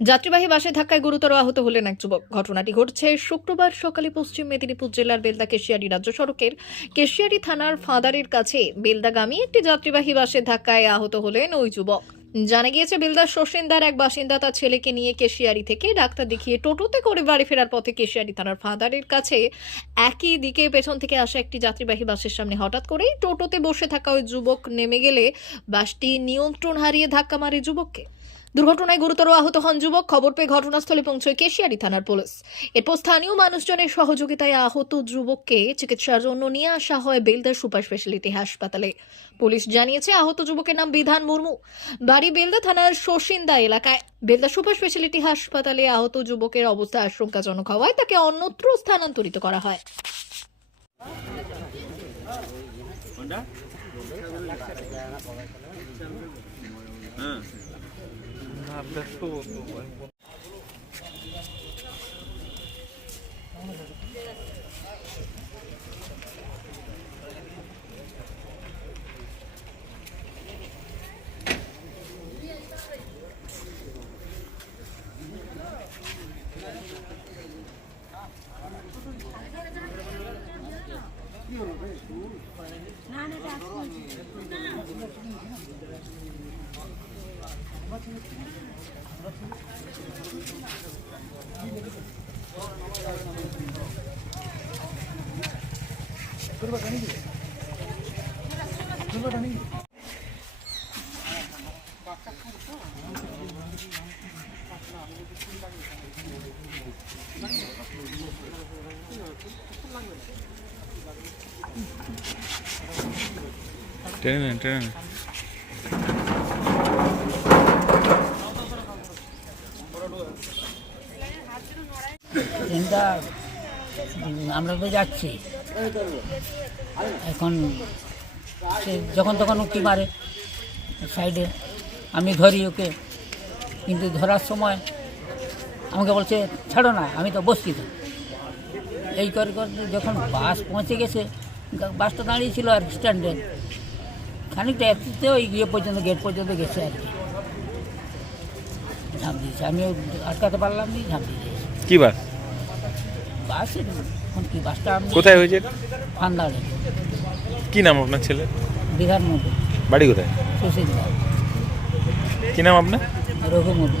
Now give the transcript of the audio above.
যাত্রীবাহী বাসে ধাক্কায় গুরুতর আহত হলেন এক যুবক। ঘটনাটি ঘটছে শুক্রবার সকালে পশ্চিম মেদিনীপুর জেলার বেলদা কেশিয়ারি রাজ্য সড়কের কেশিয়ারি থানার ফাদারের কাছে বেলদাগামী একটি যাত্রীবাহী বাসের ধাক্কায় আহত হলেন ওই যুবক। জানা গিয়েছে, বেলদার শোষেনদার এক বাসিন্দা তার ছেলেকে নিয়ে কেশিয়ারি থেকে ডাক্তার দেখিয়ে টোটোতে করে বাড়ি ফেরার পথে কেশিয়ারি থানার ফাদারের কাছে একই দিকে পেছন থেকে আসা একটি যাত্রীবাহী বাসের সামনে হঠাৎ করেই টোটোতে বসে থাকা ওই যুবক নেমে গেলে বাসটি নিয়ন্ত্রণ হারিয়ে ধাক্কা মারে যুবককে। দুর্ঘটনায় গুরুতর আহত হন যুবক। খবর পেয়ে ঘটনাস্থলে পৌঁছয় কেশিয়ারি থানার পুলিশ। এরপর স্থানীয় মানুষজনের সহযোগিতায় আহত যুবককে চিকিৎসার জন্য নিয়ে আসা হয় বেলদা সুপার স্পেশালিটি হাসপাতালে। পুলিশ জানিয়েছে আহত যুবকের নাম বিধান মুর্মু। বাড়ি বেলদা থানার শোষিন্দা এলাকায়। বেলদা সুপার স্পেশালিটি হাসপাতালে আহত যুবকের অবস্থা আশঙ্কাজনক হওয়ায় তাকে অন্যত্র স্থানান্তরিত করা হয়। Надо что было. None of টেনে নেন টেনে নেন ট্রেনটা আমরা তো যাচ্ছি। এখন সে যখন তখন উঁকি মারে সাইডে। আমি ধরি ওকে, কিন্তু ধরার সময় আমাকে বলছে, ছাড়ো না, আমি তো বসছি তো। এই করে করতে যখন বাস পৌঁছে গেছে বাসটা দাঁড়িয়েছিল আর স্ট্যান্ডে। খানিকটা একটুতে ওই গিয়ে পর্যন্ত, গেট পর্যন্ত গেছে আর কি। ঝাঁপ দিয়েছে। আমিও আটকাতে পারলাম নি, ঝাঁপ দিয়ে দিয়েছি। কি বাস? বাসে এখন কি বাসটা কোথায় হয়েছে? কি নাম আপনার ছেলে? বিহার মধ্যে বাড়ি কোথায়? সুশীল কি নাম আপনার? Raghu Murmu